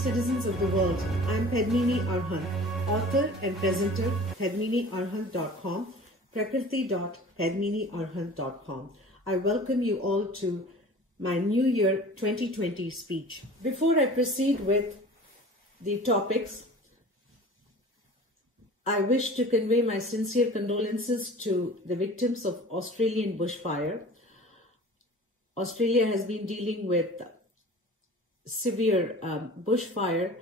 citizens of the world. I'm Padmini Arhant, author and presenter, padminiarhant.com, prakriti.padminiarhant.com. I welcome you all to my New Year 2020 speech. Before I proceed with the topics, I wish to convey my sincere condolences to the victims of Australian bushfire. Australia has been dealing with severe bushfire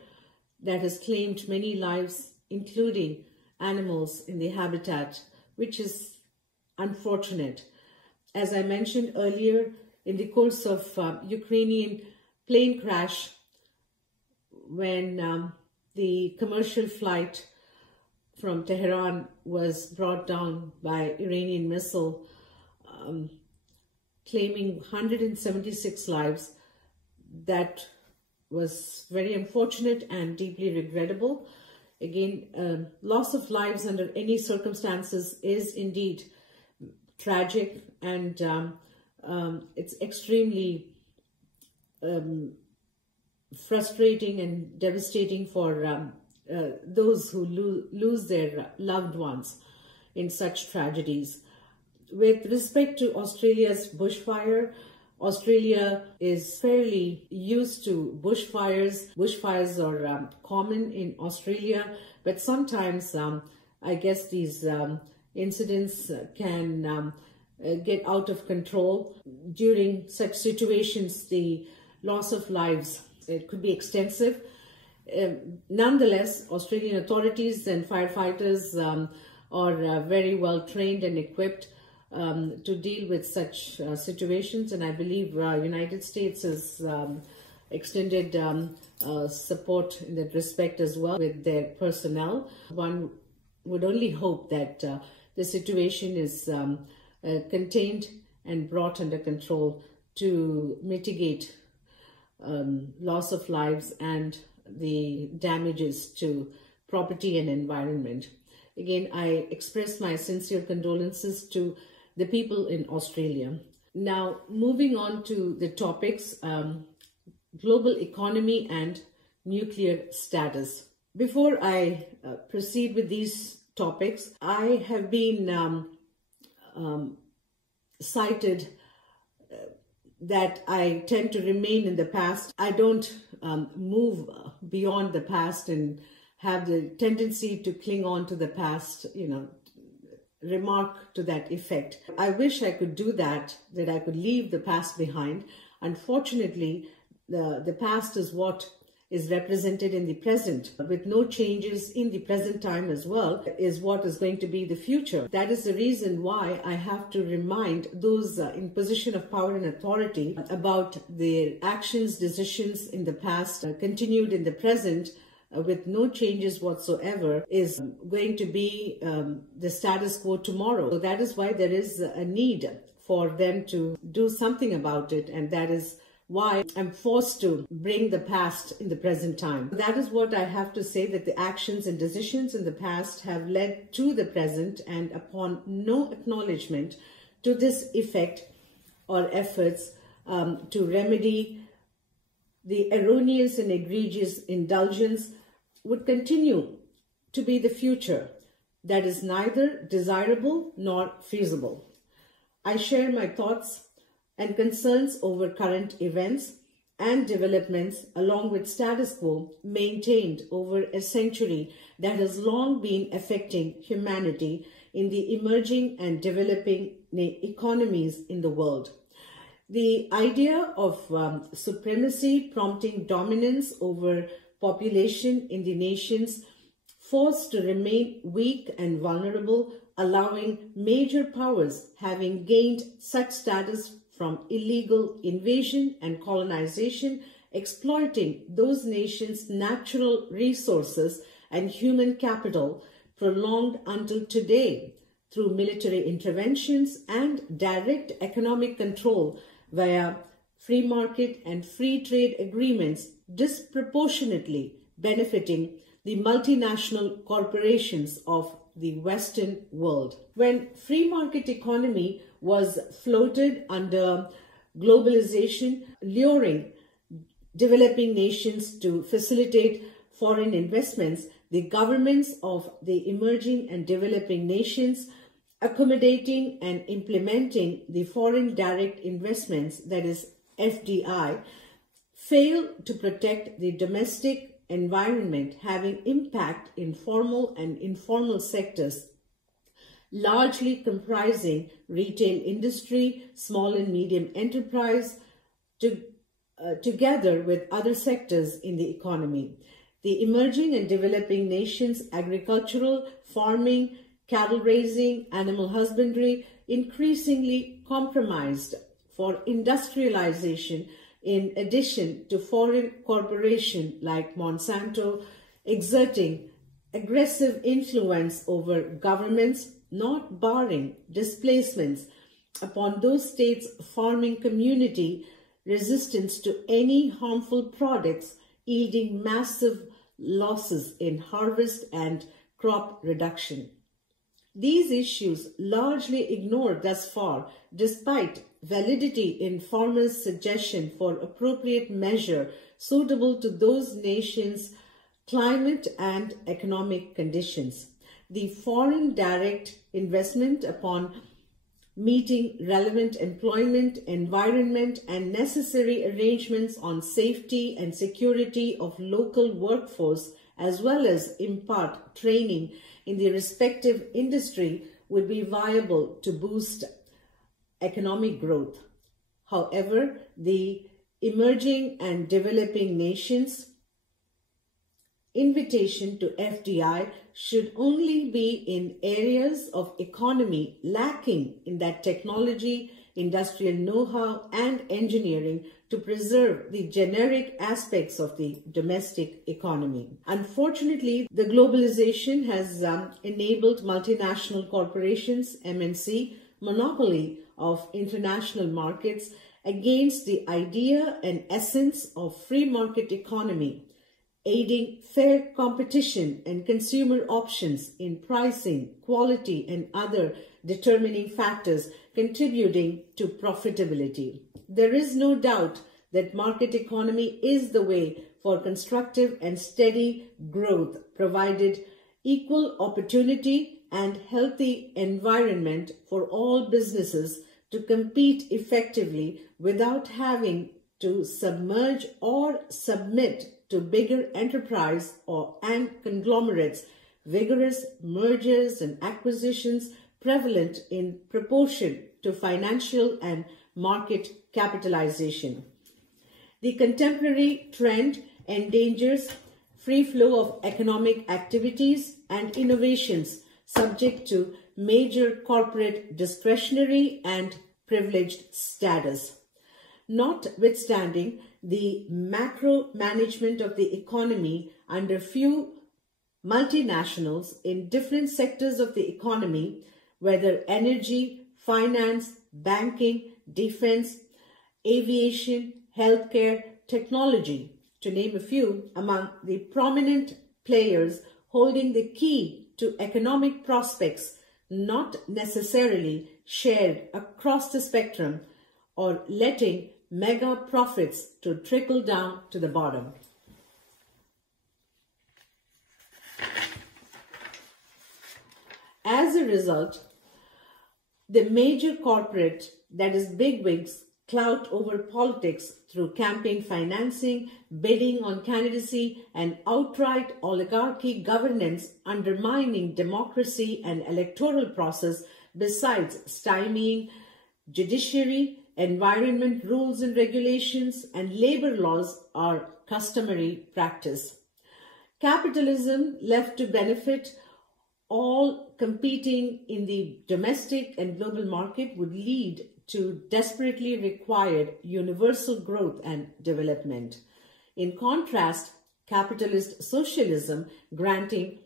that has claimed many lives, including animals in the habitat, which is unfortunate. As I mentioned earlier, in the course of Ukrainian plane crash, when the commercial flight from Tehran was brought down by Iranian missile, claiming 176 lives, that was very unfortunate and deeply regrettable. Again, loss of lives under any circumstances is indeed tragic, and it's extremely frustrating and devastating for those who lose their loved ones in such tragedies. With respect to Australia's bushfire, Australia is fairly used to bushfires. Bushfires are common in Australia, but sometimes I guess these incidents can get out of control. During such situations, the loss of lives, it could be extensive. Nonetheless, Australian authorities and firefighters are very well trained and equipped to deal with such situations, and I believe United States has extended support in that respect as well with their personnel. One would only hope that the situation is contained and brought under control to mitigate loss of lives and the damages to property and environment. Again, I express my sincere condolences to the people in Australia. Now, moving on to the topics, global economy and nuclear status. Before I proceed with these topics, I have been cited that I tend to remain in the past. I don't move beyond the past and have the tendency to cling on to the past, remark to that effect. I wish I could do that I could leave the past behind. Unfortunately, the past is what is represented in the present, with no changes in the present time as well, is what is going to be the future. That is the reason why I have to remind those in position of power and authority about their actions, decisions in the past, continued in the present, with no changes whatsoever, is going to be the status quo tomorrow. So that is why there is a need for them to do something about it, and that is why I'm forced to bring the past in the present time. That is what I have to say, that the actions and decisions in the past have led to the present, and upon no acknowledgement to this effect or efforts to remedy the erroneous and egregious indulgence, would continue to be the future that is neither desirable nor feasible. I share my thoughts and concerns over current events and developments, along with status quo maintained over a century that has long been affecting humanity in the emerging and developing economies in the world. The idea of supremacy prompting dominance over population in the nations forced to remain weak and vulnerable, allowing major powers having gained such status from illegal invasion and colonization, exploiting those nations' natural resources and human capital, prolonged until today through military interventions and direct economic control via free market and free trade agreements, disproportionately benefiting the multinational corporations of the Western world. When free market economy was floated under globalization, luring developing nations to facilitate foreign investments, the governments of the emerging and developing nations accommodating and implementing the foreign direct investments, that is FDI, fail to protect the domestic environment, having impact in formal and informal sectors, largely comprising retail industry, small and medium enterprise, together with other sectors in the economy. The emerging and developing nations' agricultural, farming, cattle raising, animal husbandry increasingly compromised for industrialization, in addition to foreign corporations like Monsanto exerting aggressive influence over governments, not barring displacements upon those states' farming community, resistance to any harmful products, yielding massive losses in harvest and crop reduction. These issues, largely ignored thus far, despite validity in farmers' suggestion for appropriate measure suitable to those nations' climate and economic conditions. The foreign direct investment upon meeting relevant employment, environment, and necessary arrangements on safety and security of local workforce, as well as impart training in the respective industry, would be viable to boost economic growth. However, the emerging and developing nations' invitation to FDI should only be in areas of economy lacking in that technology, industrial know-how, and engineering to preserve the generic aspects of the domestic economy. Unfortunately, the globalization has enabled multinational corporations, MNC, monopoly of international markets against the idea and essence of free market economy, aiding fair competition and consumer options in pricing, quality, and other determining factors contributing to profitability. There is no doubt that market economy is the way for constructive and steady growth, provided equal opportunity and healthy environment for all businesses to compete effectively without having to submerge or submit to bigger enterprise and conglomerates, vigorous mergers and acquisitions prevalent in proportion to financial and market capitalization. The contemporary trend endangers free flow of economic activities and innovations subject to major corporate discretionary and privileged status. Notwithstanding the macro management of the economy under few multinationals in different sectors of the economy, whether energy, finance, banking, defense, aviation, healthcare, technology, to name a few, among the prominent players holding the key to economic prospects, not necessarily shared across the spectrum or letting mega profits to trickle down to the bottom. As a result, the major corporate, that is bigwigs, clout over politics through campaign financing, bidding on candidacy, and outright oligarchy governance undermining democracy and electoral process, besides stymieing judiciary, environment rules and regulations, and labor laws are customary practice. Capitalism, left to benefit all competing in the domestic and global market, would lead to desperately required universal growth and development. In contrast, capitalist socialism, granting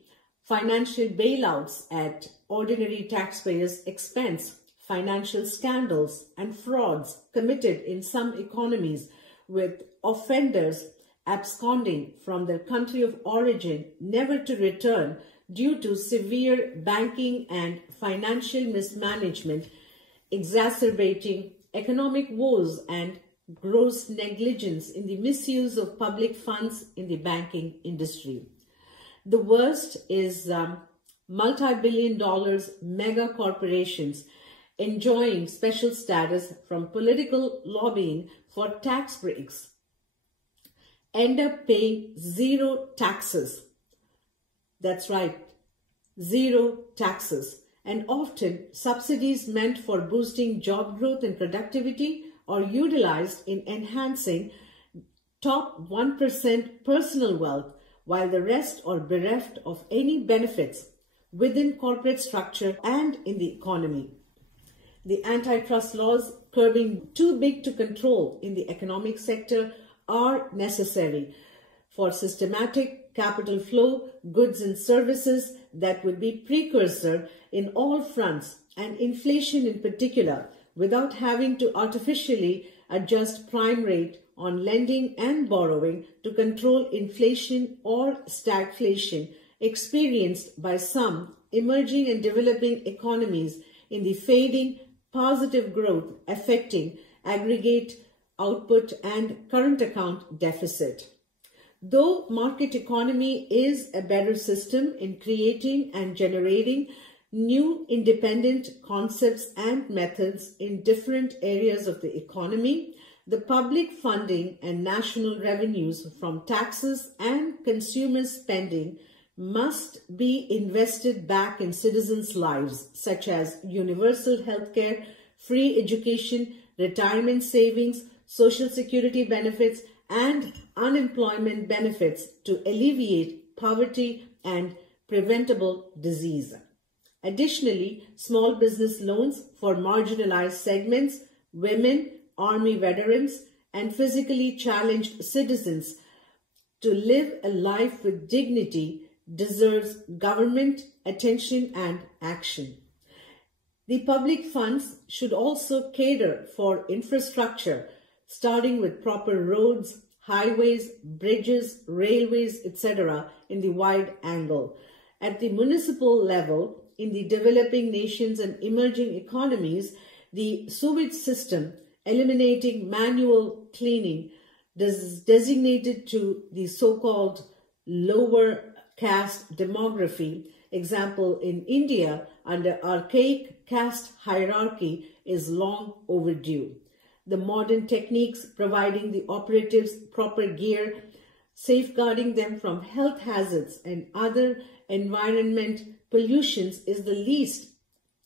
financial bailouts at ordinary taxpayers' expense, financial scandals and frauds committed in some economies, with offenders absconding from their country of origin never to return due to severe banking and financial mismanagement, exacerbating economic woes and gross negligence in the misuse of public funds in the banking industry. The worst is multi-billion dollars mega corporations enjoying special status from political lobbying for tax breaks end up paying zero taxes. That's right, zero taxes. And often subsidies meant for boosting job growth and productivity are utilized in enhancing top 1% personal wealth, while the rest are bereft of any benefits within corporate structure and in the economy. The antitrust laws curbing too big to control in the economic sector are necessary for systematic capital flow, goods and services that would be precursor in all fronts, and inflation in particular, without having to artificially adjust prime rate on lending and borrowing to control inflation or stagflation experienced by some emerging and developing economies in the fading positive growth affecting aggregate output and current account deficit. Though market economy is a better system in creating and generating new independent concepts and methods in different areas of the economy, the public funding and national revenues from taxes and consumer spending must be invested back in citizens' lives, such as universal health care, free education, retirement savings, social security benefits, and unemployment benefits to alleviate poverty and preventable disease. Additionally, small business loans for marginalized segments, women, army veterans, and physically challenged citizens to live a life with dignity deserves government attention and action. The public funds should also cater for infrastructure, starting with proper roads, highways, bridges, railways, etc. in the wide angle. At the municipal level, in the developing nations and emerging economies, the sewage system eliminating manual cleaning designated to the so-called lower caste demography, example in India under archaic caste hierarchy, is long overdue. The modern techniques providing the operatives proper gear, safeguarding them from health hazards and other environment pollutions is the least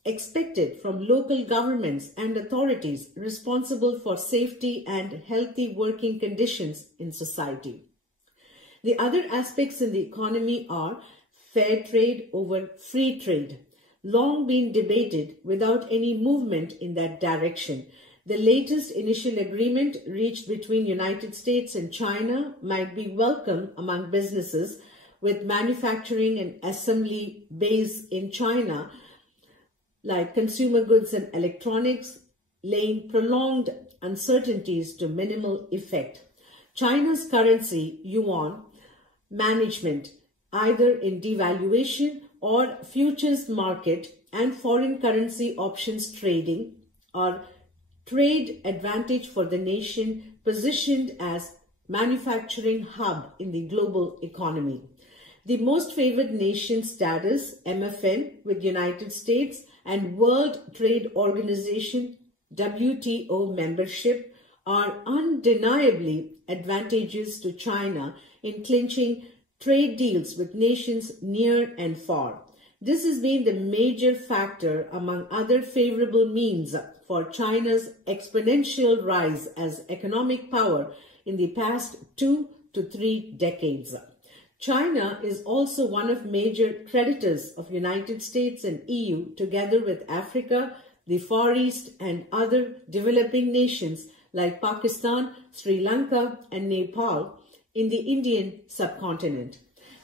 expected from local governments and authorities responsible for safety and healthy working conditions in society. The other aspects in the economy are fair trade over free trade, long been debated without any movement in that direction. The latest initial agreement reached between United States and China might be welcome among businesses with manufacturing and assembly base in China, like consumer goods and electronics, laying prolonged uncertainties to minimal effect. China's currency, yuan, management, either in devaluation or futures market and foreign currency options trading, are trade advantage for the nation positioned as manufacturing hub in the global economy. The most favored nation status, MFN, with United States and World Trade Organization, WTO membership, are undeniably advantageous to China in clinching trade deals with nations near and far. This has been the major factor among other favorable means for China's exponential rise as economic power in the past 2 to 3 decades. China is also one of major creditors of United States and EU, together with Africa, the Far East, and other developing nations like Pakistan, Sri Lanka, and Nepal in the Indian subcontinent.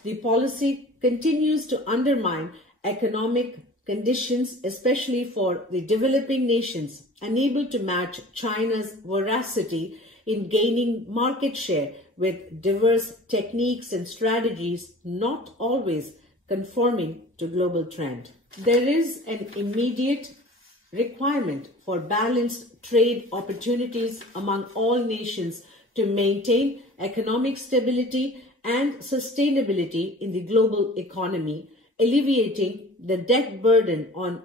The policy continues to undermine economic conditions, especially for the developing nations, unable to match China's voracity in gaining market share with diverse techniques and strategies not always conforming to global trend. There is an immediate requirement for balanced trade opportunities among all nations to maintain economic stability and sustainability in the global economy, alleviating the debt burden on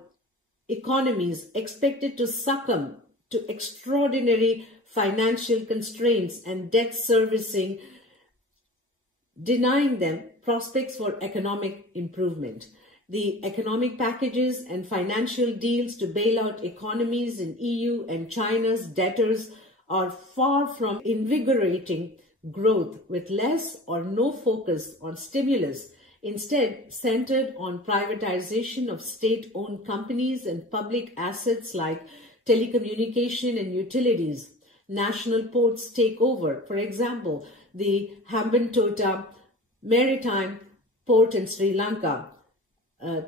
economies expected to succumb to extraordinary financial constraints and debt servicing, denying them prospects for economic improvement. The economic packages and financial deals to bail out economies in EU and China's debtors are far from invigorating growth, with less or no focus on stimulus, instead centered on privatization of state-owned companies and public assets like telecommunication and utilities. National ports take over. For example, the Hambantota Maritime Port in Sri Lanka,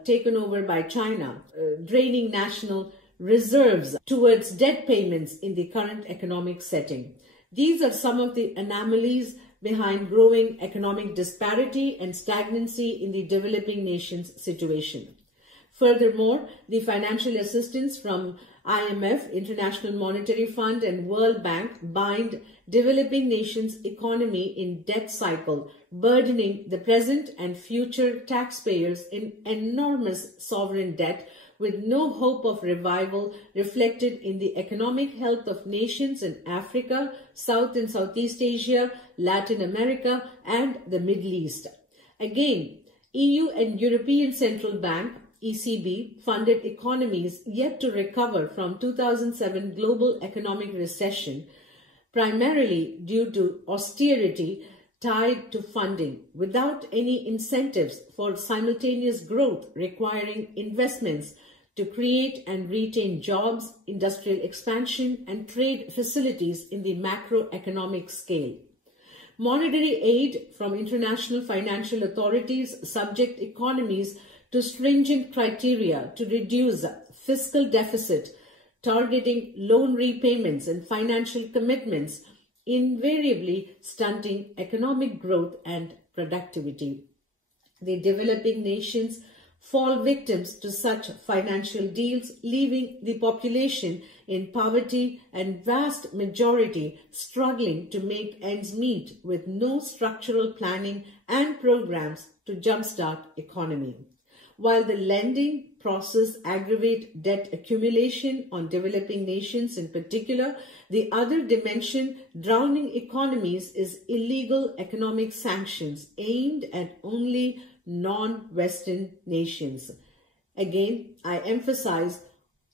taken over by China, draining national reserves towards debt payments in the current economic setting. These are some of the anomalies behind growing economic disparity and stagnancy in the developing nations situation. Furthermore, the financial assistance from IMF, International Monetary Fund, and World Bank bind developing nations' economy in debt cycle, burdening the present and future taxpayers in enormous sovereign debt, with no hope of revival reflected in the economic health of nations in Africa, South and Southeast Asia, Latin America, and the Middle East. Again, EU and European Central Bank, ECB, funded economies yet to recover from 2007 global economic recession, primarily due to austerity tied to funding, without any incentives for simultaneous growth requiring investments to create and retain jobs, industrial expansion, and trade facilities in the macroeconomic scale. Monetary aid from international financial authorities subject economies to stringent criteria to reduce fiscal deficit, targeting loan repayments and financial commitments, invariably stunting economic growth and productivity. The developing nations fall victims to such financial deals, leaving the population in poverty and vast majority struggling to make ends meet, with no structural planning and programs to jumpstart economy. While the lending process aggravates debt accumulation on developing nations in particular, the other dimension drowning economies is illegal economic sanctions aimed at only non-Western nations. Again, I emphasize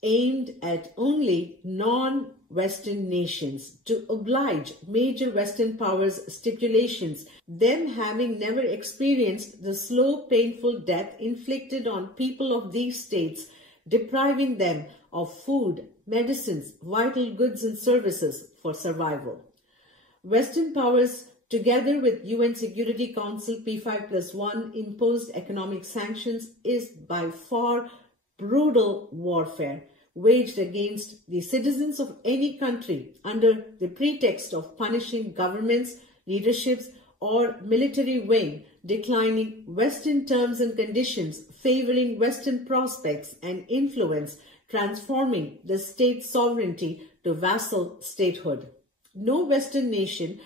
aimed at only non-Western nations to oblige major Western powers stipulations, them having never experienced the slow, painful death inflicted on people of these states, depriving them of food, medicines, vital goods and services for survival. Western powers, together with UN Security Council P5+1 imposed economic sanctions, is by far brutal warfare waged against the citizens of any country under the pretext of punishing governments, leaderships, or military wing, declining Western terms and conditions, favoring Western prospects and influence, transforming the state's sovereignty to vassal statehood. No Western nation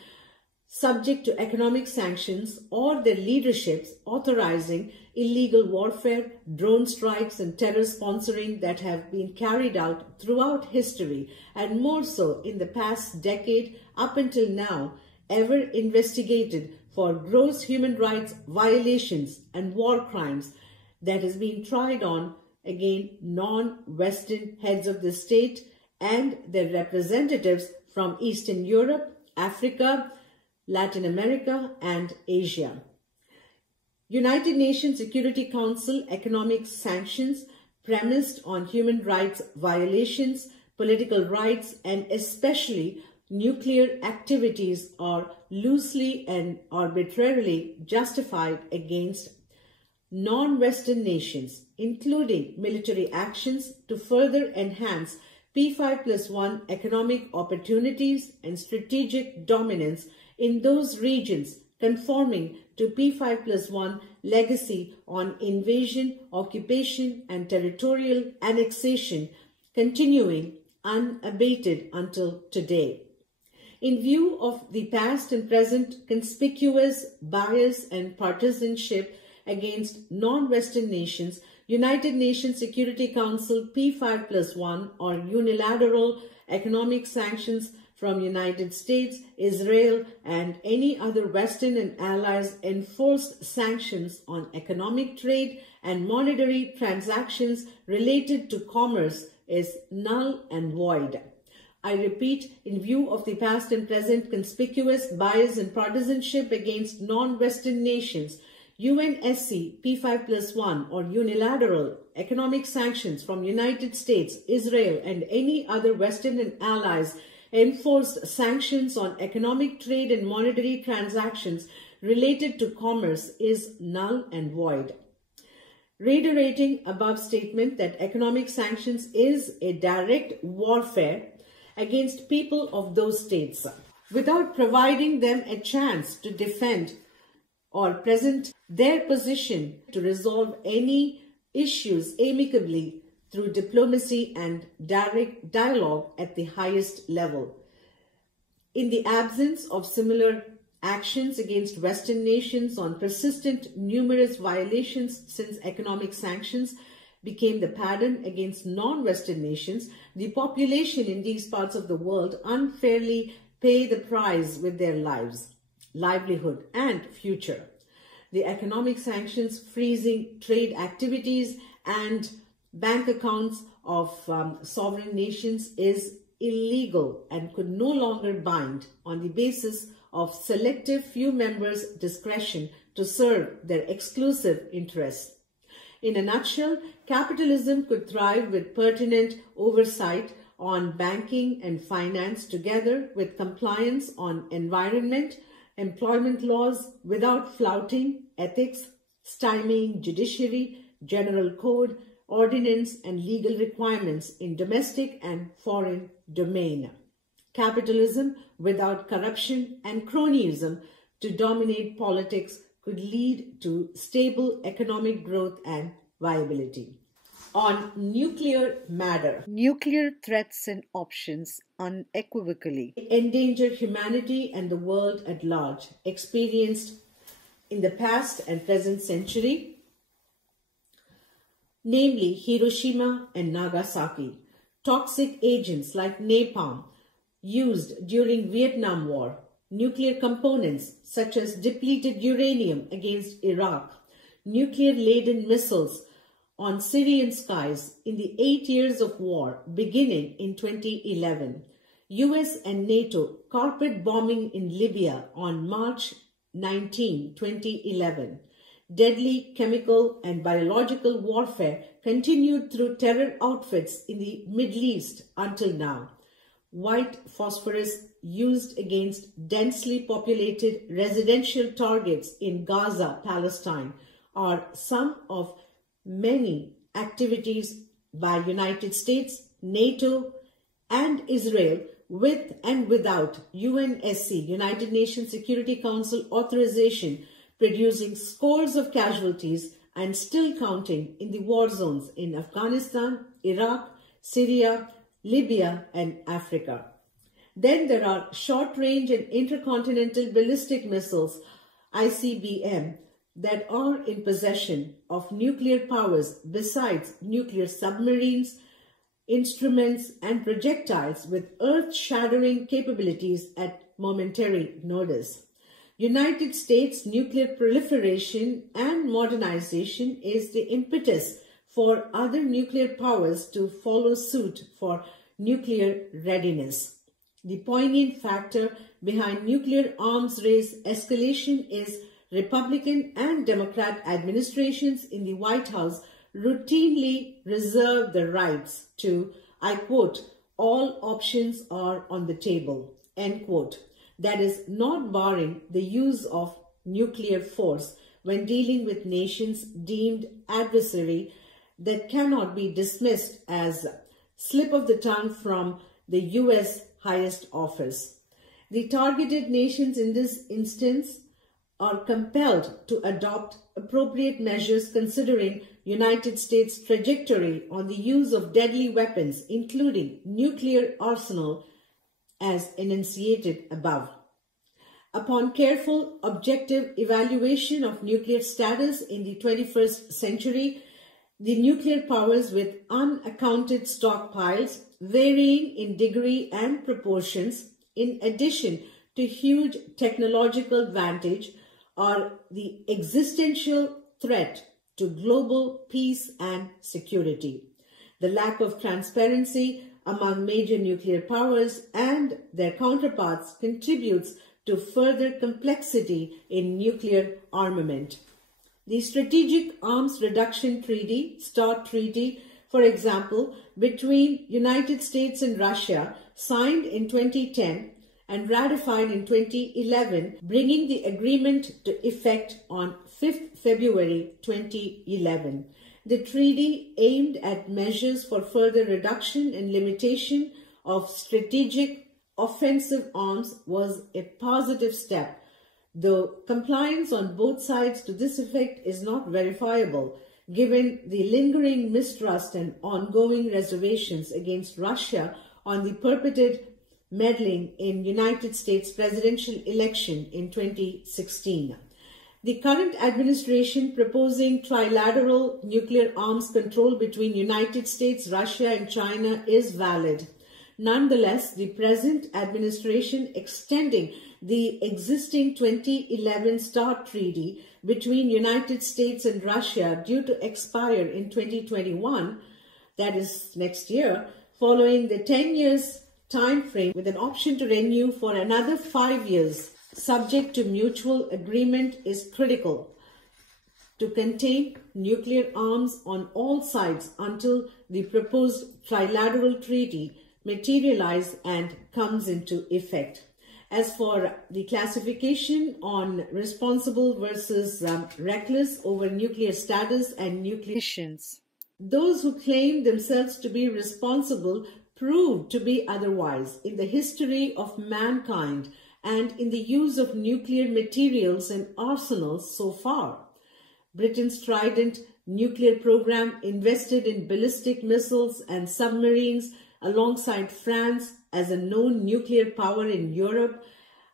subject to economic sanctions or their leaderships authorizing illegal warfare, drone strikes and terror sponsoring that have been carried out throughout history, and more so in the past decade up until now, ever investigated for gross human rights violations and war crimes, that has been tried on, again, non-Western heads of the state and their representatives from Eastern Europe, Africa, Latin America, and Asia. United Nations Security Council economic sanctions premised on human rights violations, political rights, and especially nuclear activities are loosely and arbitrarily justified against non-Western nations, including military actions to further enhance P5+1 economic opportunities and strategic dominance in those regions, conforming to P5+1 legacy on invasion, occupation, and territorial annexation, continuing unabated until today. In view of the past and present conspicuous bias and partisanship against non-Western nations, United Nations Security Council P5+1 or unilateral economic sanctions from United States, Israel, and any other Western and allies enforced sanctions on economic trade and monetary transactions related to commerce is null and void. I repeat, in view of the past and present conspicuous bias and partisanship against non-Western nations, UNSC P5+1 or unilateral economic sanctions from United States, Israel, and any other Western and allies enforced sanctions on economic trade and monetary transactions related to commerce is null and void. Reiterating above statement that economic sanctions is a direct warfare against people of those states without providing them a chance to defend or present their position to resolve any issues amicably through diplomacy and direct dialogue at the highest level. In the absence of similar actions against Western nations on persistent numerous violations since economic sanctions became the pattern against non-Western nations, the population in these parts of the world unfairly pay the price with their lives, livelihood, and future. The economic sanctions freezing trade activities and bank accounts of sovereign nations is illegal and could no longer bind on the basis of selective few members' discretion to serve their exclusive interests. In a nutshell, capitalism could thrive with pertinent oversight on banking and finance together with compliance on environment, employment laws without flouting ethics, stymieing judiciary, general code, ordinance and legal requirements in domestic and foreign domain. Capitalism without corruption and cronyism to dominate politics could lead to stable economic growth and viability. On nuclear matter, nuclear threats and options unequivocally endanger humanity and the world at large, experienced in the past and present century, namely Hiroshima and Nagasaki, toxic agents like napalm used during Vietnam War, nuclear components such as depleted uranium against Iraq, nuclear-laden missiles on Syrian skies in the 8 years of war beginning in 2011, US and NATO carpet bombing in Libya on March 19, 2011, deadly chemical and biological warfare continued through terror outfits in the Middle East until now. White phosphorus used against densely populated residential targets in Gaza, Palestine, are some of many activities by United States, NATO, and Israel with and without UNSC, United Nations Security Council authorization, producing scores of casualties and still counting in the war zones in Afghanistan, Iraq, Syria, Libya, and Africa. Then there are short-range and intercontinental ballistic missiles, ICBM, that are in possession of nuclear powers besides nuclear submarines, instruments, and projectiles with earth-shattering capabilities at momentary notice. United States nuclear proliferation and modernization is the impetus for other nuclear powers to follow suit for nuclear readiness. The poignant factor behind nuclear arms race escalation is Republican and Democrat administrations in the White House routinely reserve the rights to, I quote, all options are on the table, end quote. That is, not barring the use of nuclear force when dealing with nations deemed adversary that cannot be dismissed as slip of the tongue from the U.S. highest office. The targeted nations in this instance are compelled to adopt appropriate measures considering United States' trajectory on the use of deadly weapons, including nuclear arsenal, as enunciated above. Upon careful, objective evaluation of nuclear status in the 21st century, the nuclear powers with unaccounted stockpiles, varying in degree and proportions, in addition to huge technological advantage, are the existential threat to global peace and security. The lack of transparency among major nuclear powers and their counterparts contributes to further complexity in nuclear armament. The Strategic Arms Reduction Treaty, START Treaty, for example, between United States and Russia, signed in 2010 and ratified in 2011, bringing the agreement to effect on 5th February 2011. The treaty aimed at measures for further reduction and limitation of strategic offensive arms was a positive step, though compliance on both sides to this effect is not verifiable, given the lingering mistrust and ongoing reservations against Russia on the purported meddling in United States presidential election in 2016. The current administration proposing trilateral nuclear arms control between United States, Russia and China is valid. Nonetheless, the present administration extending the existing 2011 START Treaty between United States and Russia due to expire in 2021, that is next year, following the 10 years time frame with an option to renew for another 5 years, subject to mutual agreement, is critical to contain nuclear arms on all sides until the proposed trilateral treaty materialize and comes into effect. As for the classification on responsible versus reckless over nuclear status and nuclear missions, those who claim themselves to be responsible proved to be otherwise in the history of mankind and in the use of nuclear materials and arsenals so far. Britain's Trident nuclear program invested in ballistic missiles and submarines alongside France as a known nuclear power in Europe,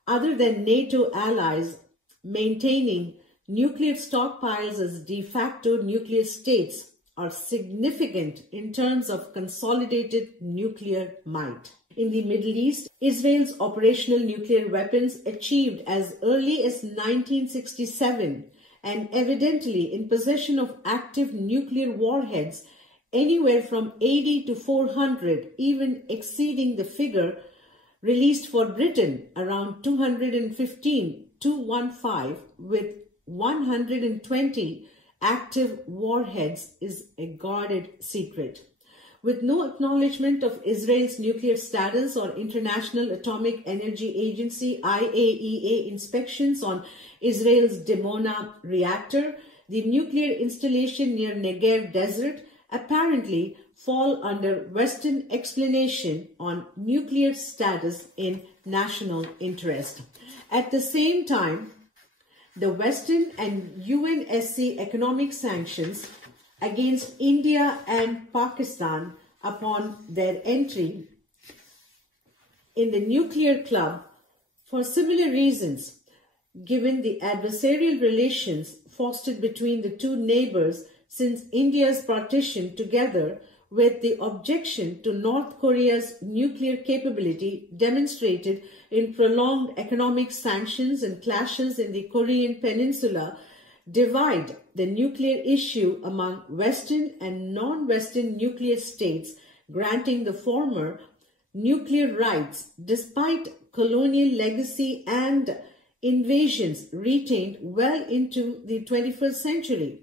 other than NATO allies maintaining nuclear stockpiles as de facto nuclear states, are significant in terms of consolidated nuclear might. In the Middle East, Israel's operational nuclear weapons achieved as early as 1967 and evidently in possession of active nuclear warheads anywhere from 80 to 400, even exceeding the figure released for Britain around 215 with 120 active warheads, is a guarded secret. With no acknowledgement of Israel's nuclear status or International Atomic Energy Agency IAEA inspections on Israel's Dimona reactor, the nuclear installation near Negev Desert apparently fall under Western explanation on nuclear status in national interest. At the same time, the Western and UNSC economic sanctions against India and Pakistan upon their entry in the nuclear club for similar reasons, given the adversarial relations fostered between the two neighbors since India's partition, together with the objection to North Korea's nuclear capability demonstrated in prolonged economic sanctions and clashes in the Korean peninsula, divide the nuclear issue among Western and non-Western nuclear states, granting the former nuclear rights despite colonial legacy and invasions retained well into the 21st century.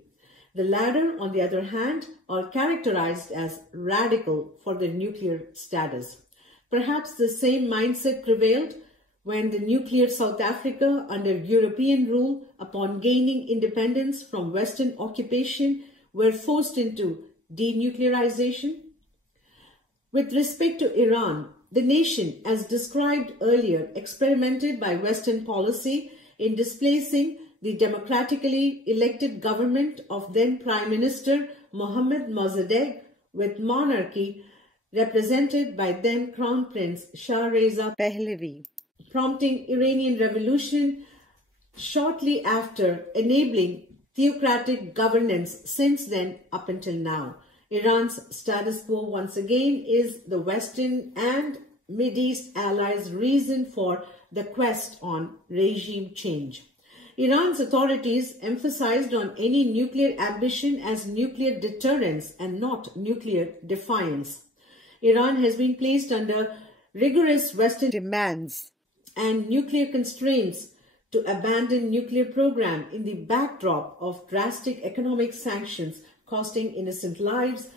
The latter, on the other hand, are characterized as radical for their nuclear status. Perhaps the same mindset prevailed when the nuclear South Africa under European rule upon gaining independence from Western occupation were forced into denuclearization. With respect to Iran, the nation, as described earlier, experimented by Western policy in displacing the democratically elected government of then Prime Minister Mohammad Mossadegh, with monarchy represented by then Crown Prince Shah Reza Pahlavi, prompting Iranian revolution shortly after, enabling theocratic governance since then up until now. Iran's status quo once again is the Western and Mideast allies' reason for the quest on regime change. Iran's authorities emphasized on any nuclear ambition as nuclear deterrence and not nuclear defiance. Iran has been placed under rigorous Western demands and nuclear constraints to abandon nuclear program in the backdrop of drastic economic sanctions costing innocent lives,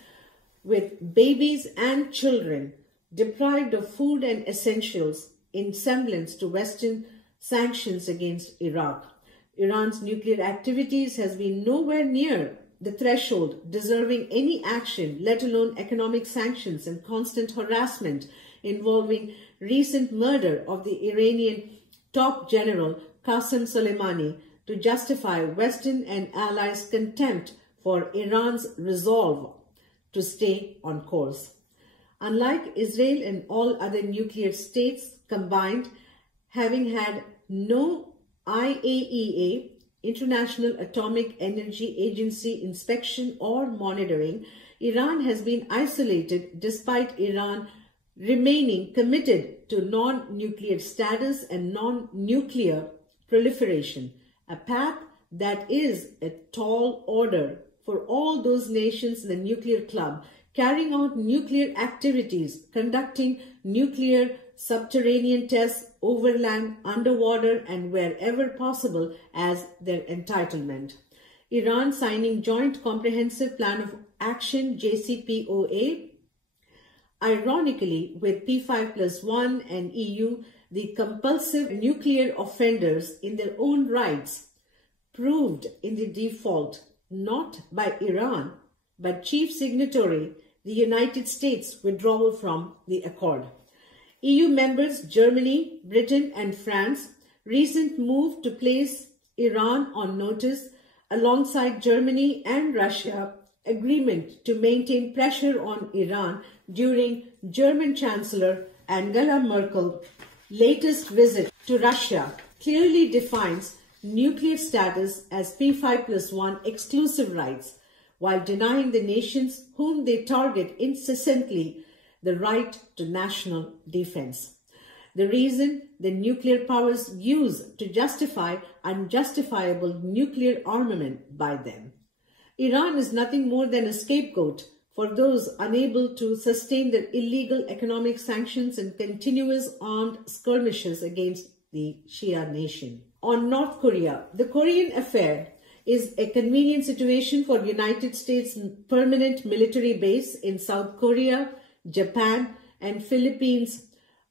with babies and children deprived of food and essentials in semblance to Western sanctions against Iraq. Iran's nuclear activities has been nowhere near the threshold deserving any action, let alone economic sanctions and constant harassment involving recent murder of the Iranian top general Qasem Soleimani to justify Western and allies' contempt for Iran's resolve to stay on course. Unlike Israel and all other nuclear states combined, having had no IAEA, International Atomic Energy Agency inspection or monitoring, Iran has been isolated despite Iran remaining committed to non-nuclear status and non-nuclear proliferation, a path that is a tall order for all those nations in the nuclear club carrying out nuclear activities, conducting nuclear subterranean tests overland, underwater, and wherever possible as their entitlement. Iran signing Joint Comprehensive Plan of Action JCPOA, ironically with P5+1 and EU, the compulsive nuclear offenders in their own rights, proved in the default not by Iran but chief signatory the United States withdrawal from the accord. EU members Germany, Britain and France recent move to place Iran on notice alongside Germany and Russia agreement to maintain pressure on Iran during German Chancellor Angela Merkel's latest visit to Russia clearly defines nuclear status as P5+1 exclusive rights, while denying the nations whom they target incessantly the right to national defense. The reason the nuclear powers use to justify unjustifiable nuclear armament by them. Iran is nothing more than a scapegoat for those unable to sustain their illegal economic sanctions and continuous armed skirmishes against the Shia nation. On North Korea, the Korean affair is a convenient situation for United States' permanent military base in South Korea, Japan, and Philippines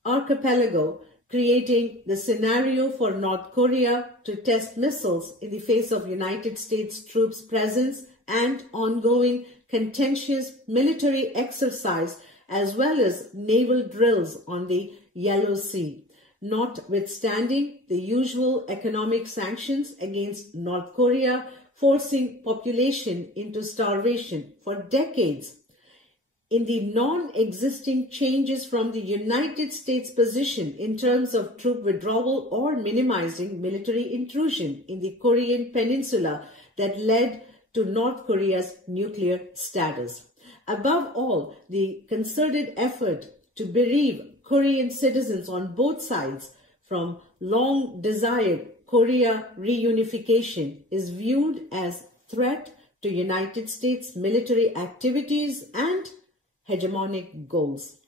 archipelago, creating the scenario for North Korea to test missiles in the face of United States troops' presence and ongoing contentious military exercise as well as naval drills on the Yellow Sea, notwithstanding the usual economic sanctions against North Korea, forcing population into starvation for decades. In the non-existing changes from the United States position in terms of troop withdrawal or minimizing military intrusion in the Korean peninsula that led to North Korea's nuclear status. Above all, the concerted effort to bereave Korean citizens on both sides from long-desired Korea reunification is viewed as threat to United States military activities and hegemonic goals.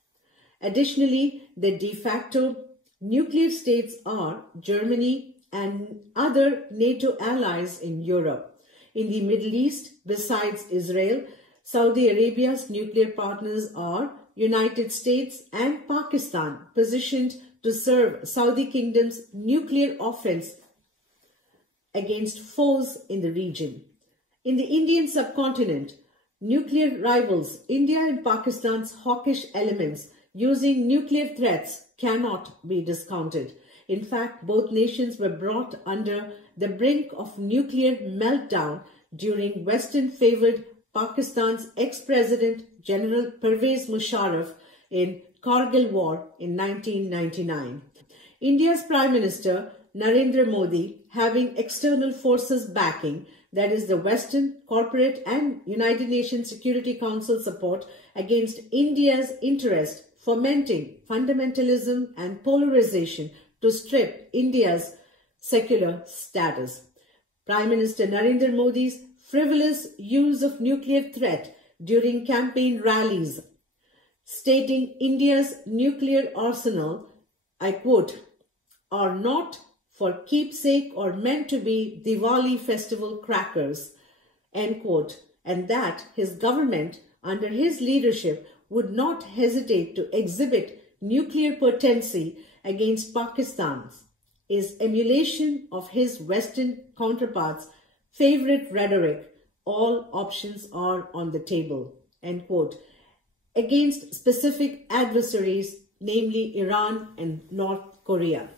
Additionally, the de facto nuclear states are Germany and other NATO allies in Europe. In the Middle East, besides Israel, Saudi Arabia's nuclear partners are United States and Pakistan, positioned to serve Saudi Kingdom's nuclear offense against foes in the region. In the Indian subcontinent, nuclear rivals India and Pakistan's hawkish elements using nuclear threats cannot be discounted. In fact, both nations were brought under the brink of nuclear meltdown during Western-favored Pakistan's ex-president General Pervez Musharraf in Kargil War in 1999. India's Prime Minister Narendra Modi, having external forces backing, that is the Western, corporate and United Nations Security Council support against India's interest, fomenting fundamentalism and polarization to strip India's secular status. Prime Minister Narendra Modi's frivolous use of nuclear threat during campaign rallies, stating India's nuclear arsenal, I quote, are not for keepsake or meant to be Diwali festival crackers, end quote, and that his government under his leadership would not hesitate to exhibit nuclear potency against Pakistan's is emulation of his Western counterparts' favorite rhetoric, all options are on the table, end quote, against specific adversaries, namely Iran and North Korea.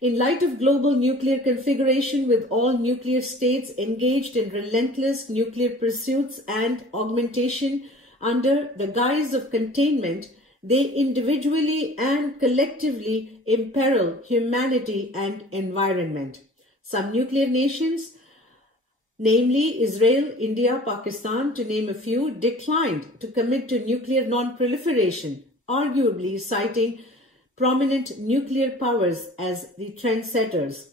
In light of global nuclear configuration with all nuclear states engaged in relentless nuclear pursuits and augmentation under the guise of containment, they individually and collectively imperil humanity and environment. Some nuclear nations, namely Israel, India, Pakistan, to name a few, declined to commit to nuclear non-proliferation, arguably citing prominent nuclear powers as the trendsetters.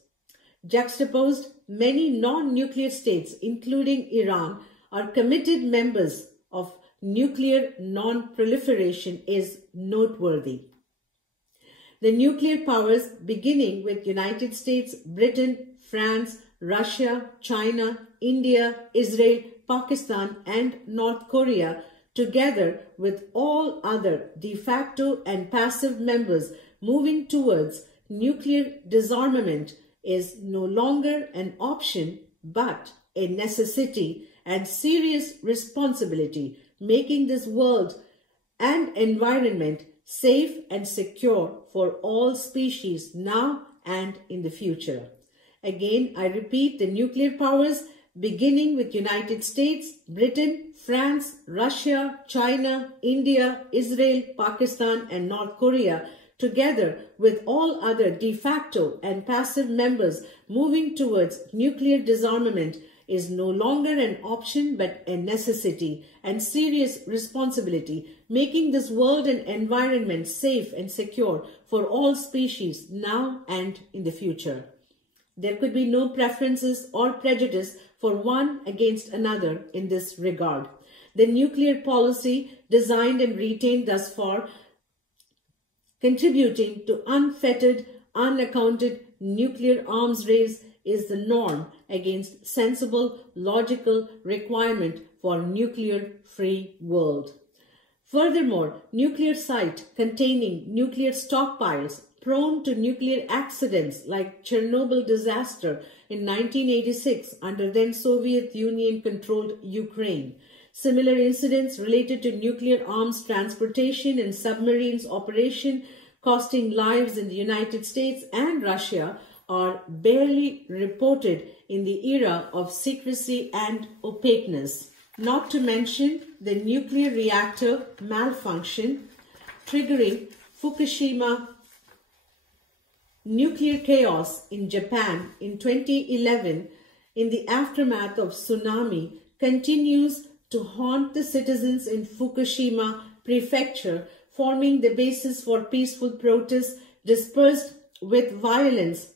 Juxtaposed, many non-nuclear states, including Iran, are committed members of nuclear non-proliferation is noteworthy. The nuclear powers, beginning with United States, Britain, France, Russia, China, India, Israel, Pakistan, and North Korea, together with all other de facto and passive members moving towards nuclear disarmament, is no longer an option but a necessity and serious responsibility, making this world and environment safe and secure for all species now and in the future. Again, I repeat, the nuclear powers, beginning with United States, Britain, France, Russia, China, India, Israel, Pakistan, and North Korea, together with all other de facto and passive members moving towards nuclear disarmament, is no longer an option but a necessity and serious responsibility, making this world and environment safe and secure for all species now and in the future. There could be no preferences or prejudice for one against another in this regard. The nuclear policy designed and retained thus far, contributing to unfettered, unaccounted nuclear arms race, is the norm against sensible, logical requirement for nuclear-free world. Furthermore, nuclear site containing nuclear stockpiles prone to nuclear accidents like Chernobyl disaster in 1986 under then Soviet Union-controlled Ukraine. Similar incidents related to nuclear arms transportation and submarines operation costing lives in the United States and Russia are barely reported in the era of secrecy and opaqueness. Not to mention the nuclear reactor malfunction triggering Fukushima nuclear chaos in Japan in 2011 in the aftermath of tsunami continues to haunt the citizens in Fukushima prefecture, forming the basis for peaceful protests dispersed with violence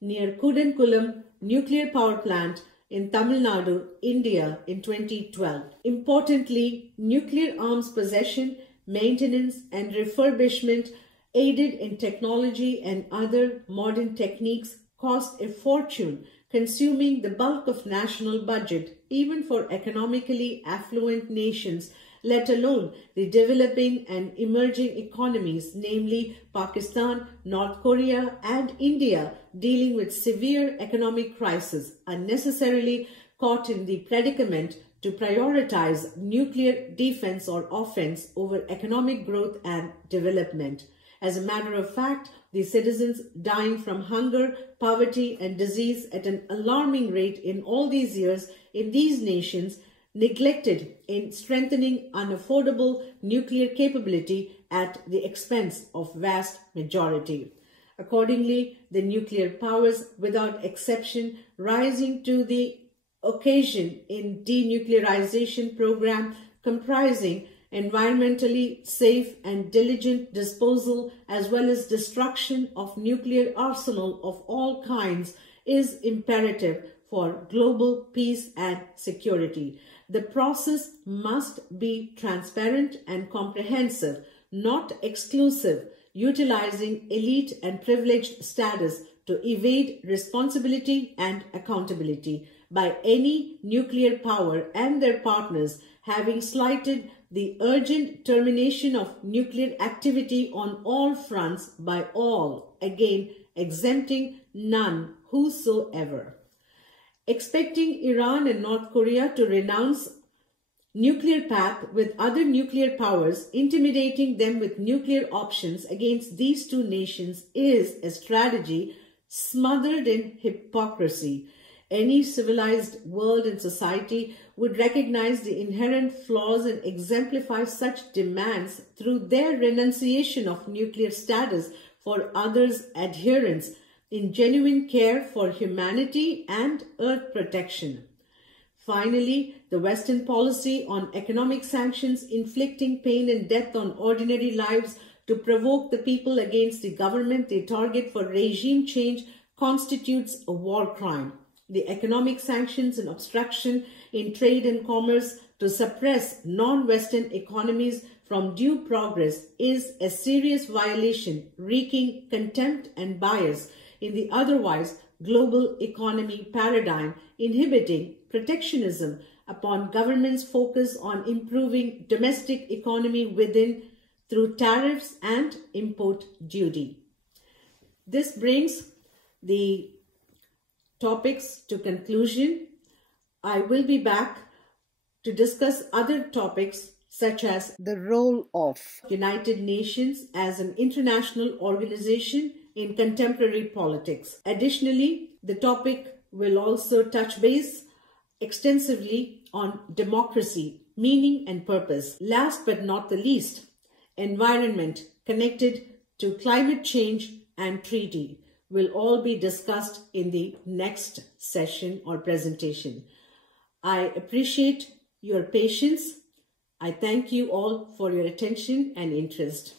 near Kudankulam nuclear power plant in Tamil Nadu, India in 2012. Importantly, nuclear arms possession, maintenance and refurbishment aided in technology and other modern techniques cost a fortune, consuming the bulk of national budget even for economically affluent nations, let alone the developing and emerging economies, namely Pakistan, North Korea and India, dealing with severe economic crisis, unnecessarily caught in the predicament to prioritize nuclear defense or offense over economic growth and development. As a matter of fact, the citizens dying from hunger, poverty and disease at an alarming rate in all these years in these nations neglected in strengthening unaffordable nuclear capability at the expense of vast majority. Accordingly, the nuclear powers, without exception, rising to the occasion in denuclearization program comprising environmentally safe and diligent disposal as well as destruction of nuclear arsenal of all kinds is imperative for global peace and security. The process must be transparent and comprehensive, not exclusive, utilizing elite and privileged status to evade responsibility and accountability by any nuclear power and their partners having slighted the urgent termination of nuclear activity on all fronts by all, again exempting none whosoever. Expecting Iran and North Korea to renounce nuclear pact with other nuclear powers, intimidating them with nuclear options against these two nations is a strategy smothered in hypocrisy. Any civilized world and society would recognize the inherent flaws and exemplify such demands through their renunciation of nuclear status for others' adherence in genuine care for humanity and earth protection. Finally, the Western policy on economic sanctions inflicting pain and death on ordinary lives to provoke the people against the government they target for regime change constitutes a war crime. The economic sanctions and obstruction in trade and commerce to suppress non-Western economies from due progress is a serious violation wreaking contempt and bias in the otherwise global economy paradigm, inhibiting protectionism upon government's focus on improving domestic economy within through tariffs and import duty. This brings the topics to conclusion. I will be back to discuss other topics such as the role of United Nations as an international organization in contemporary politics. Additionally, the topic will also touch base extensively on democracy, meaning and purpose. Last but not the least, environment connected to climate change and treaty will all be discussed in the next session or presentation. I appreciate your patience. I thank you all for your attention and interest.